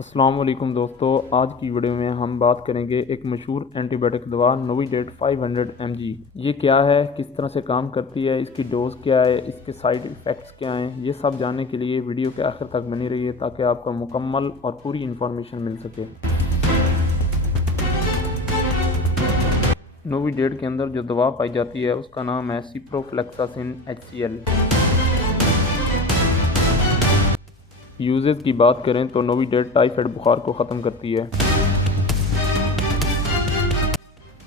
अस्सलाम वालेकुम दोस्तों, आज की वीडियो में हम बात करेंगे एक मशहूर एंटीबायोटिक दवा नोविडेट 500 mg। ये क्या है, किस तरह से काम करती है, इसकी डोज क्या है, इसके साइड इफ़ेक्ट्स क्या हैं, ये सब जानने के लिए वीडियो के आखिर तक बनी रहिए ताकि आपको मुकम्मल और पूरी इन्फॉर्मेशन मिल सके। नोविडेट के अंदर जो दवा पाई जाती है उसका नाम है सिप्रोफ्लेक्सासिन HCl। यूजेस की बात करें तो नोविडेट टाइफाइड बुखार को ख़त्म करती है,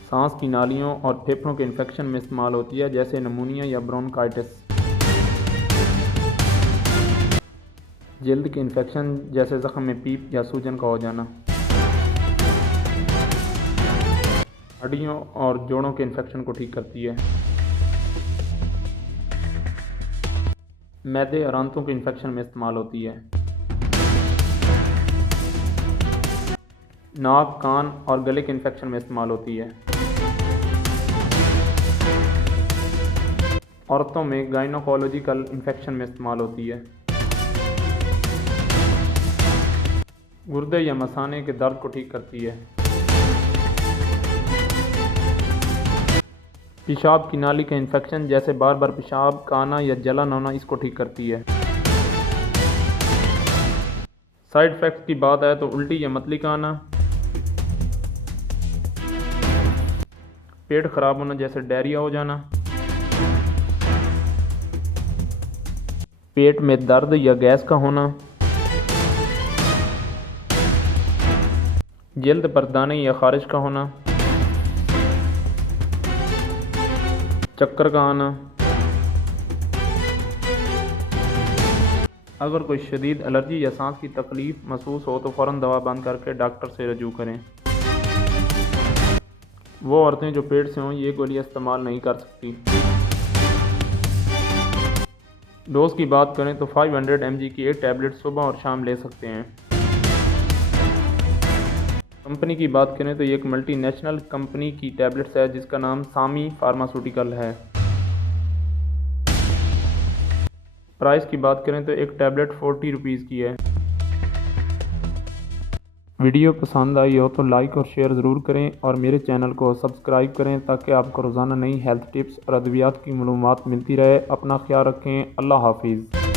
सांस की नालियों और फेफड़ों के इन्फेक्शन में इस्तेमाल होती है जैसे नमूनिया या ब्रोंकाइटिस, जल्द के इन्फेक्शन जैसे ज़ख्म में पीप या सूजन का हो जाना, हड्डियों और जोड़ों के इन्फेक्शन को ठीक करती है, मैदे और आंतों के इन्फेक्शन में इस्तेमाल होती है, नाक, कान और गले के इन्फेक्शन में इस्तेमाल होती है, औरतों में गायनोकोलॉजिकल इन्फेक्शन में इस्तेमाल होती है, गुर्दे या मसाने के दर्द को ठीक करती है, पेशाब की नाली के इन्फेक्शन जैसे बार बार पेशाब का आना या जलन होना इसको ठीक करती है। साइड इफ़ेक्ट्स की बात आए तो उल्टी या मतली का आना, पेट खराब होना जैसे डायरिया हो जाना, पेट में दर्द या गैस का होना, जल्द पर दाने या खारिश का होना, चक्कर का आना। अगर कोई शदीद एलर्जी या सांस की तकलीफ महसूस हो तो फ़ौरन दवा बंद करके डॉक्टर से रजू करें। वो औरतें जो पेट से हों ये गोलियां इस्तेमाल नहीं कर सकती। डोज की बात करें तो 500 mg की एक टैबलेट सुबह और शाम ले सकते हैं। कंपनी की बात करें तो ये एक मल्टीनेशनल कंपनी की टैबलेट्स है जिसका नाम सामी फार्मास्यूटिकल है। प्राइस की बात करें तो एक टैबलेट 40 रुपीज़ की है। वीडियो पसंद आई हो तो लाइक और शेयर ज़रूर करें और मेरे चैनल को सब्सक्राइब करें ताकि आपको रोज़ाना नई हेल्थ टिप्स और अद्वियात की मालूमात मिलती रहे। अपना ख्याल रखें। अल्लाह हाफिज़।